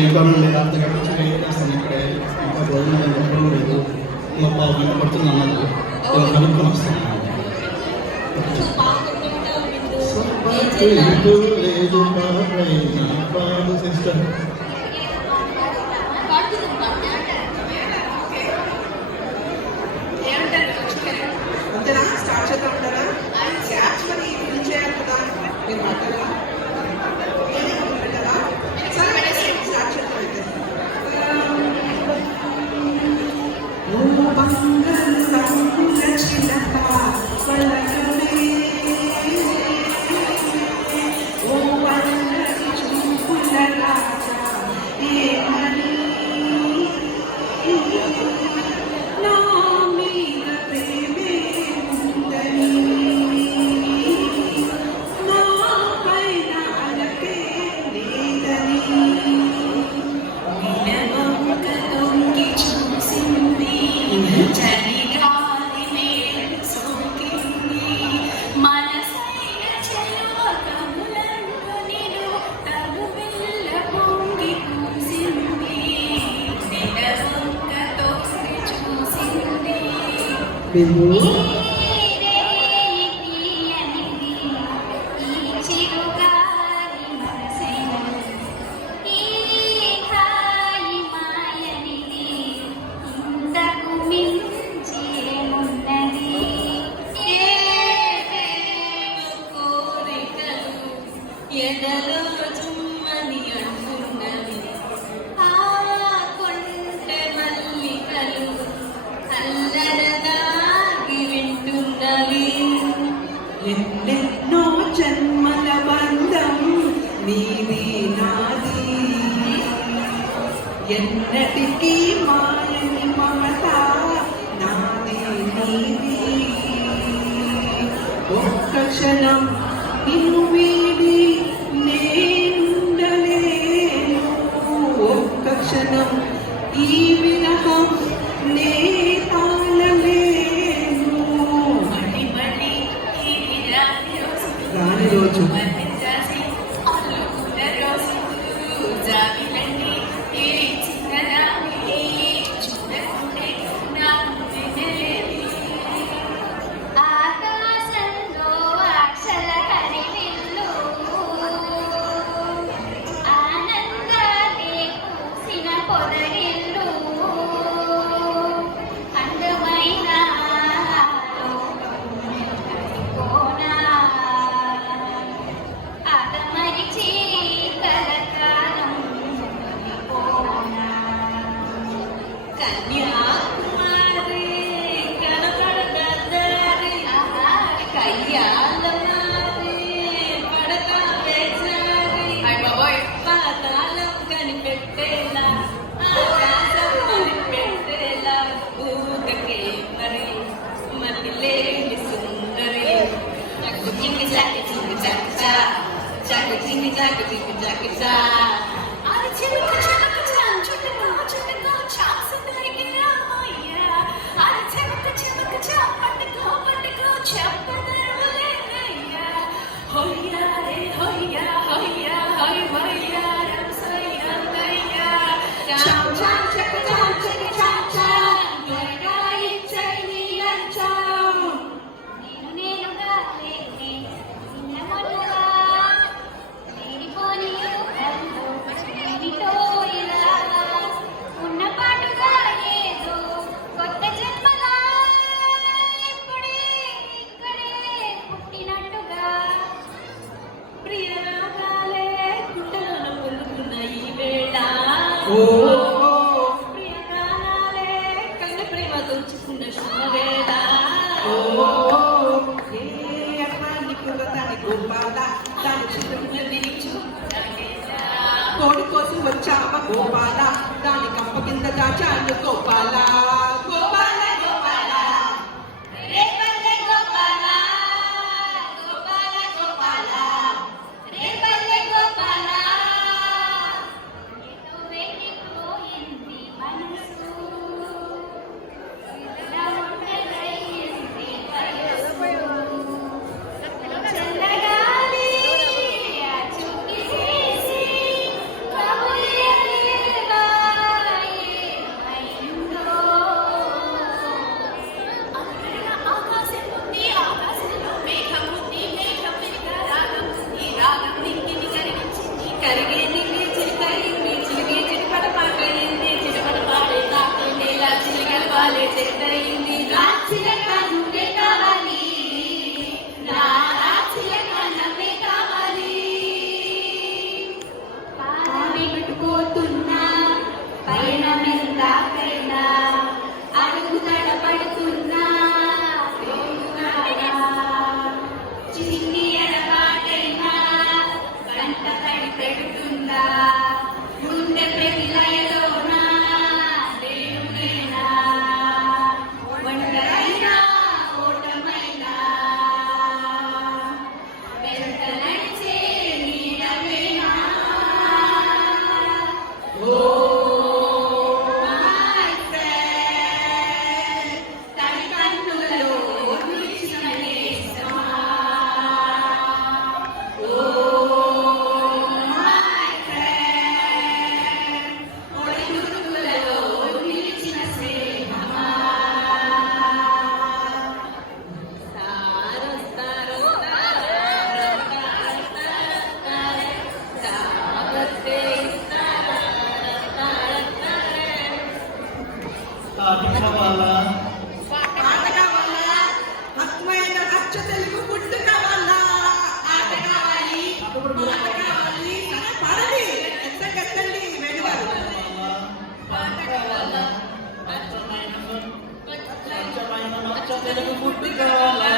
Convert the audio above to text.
ఏం పనులు లేదు, అర్ధ గంట నుంచి వెయిట్ చేస్తాను ఇక్కడే. ఇంకా భోజనం ఎప్పుడు లేదు, ఇంకా పావు గంట పడుతుంది అన్నది. కనుక్కొని వస్తాను. లేదు బాబు సిస్టర్. అంతేనా? స్టార్ట్ చేద్దాం ఉంటారా? యాప్స్ మరి ఫిల్ చేయాలి కదా మీరు మాట్లాడారా? పెట్టారా? సరే స్టార్ట్ చేద్దాం అయితే. ఎన్నెన్నో జన్మల బంధం నీది నాది, ఎన్నటికీ మాయని మమత నాది నీది. ఒక్క క్షణం నిన్ను వీడి నేనుండలేను, ఒక్క క్షణం ఈ విరహం నే తాళలేను. రాని రోజు కోడి కోసం వచ్చావ గోపాల, దాని కప్ప కింద దాచాను గోపాల. గోపాల గోపాల రేపల్లె గోపాల, గోపాల గోపాల రేపల్లె గోపాల. వెళ్ళిపోయింది మనసు, చల్లగాలి అప్పుడప్పుడు మీరు పాట కావాలి. పాడండి. ఎత్తండి, ఎత్తండి వేణుగారు. పాట కావాలా? స్వచ్ఛమైన స్వచ్ఛమైన మచ్చ తెలుగు ఫుడ్ కావాలా?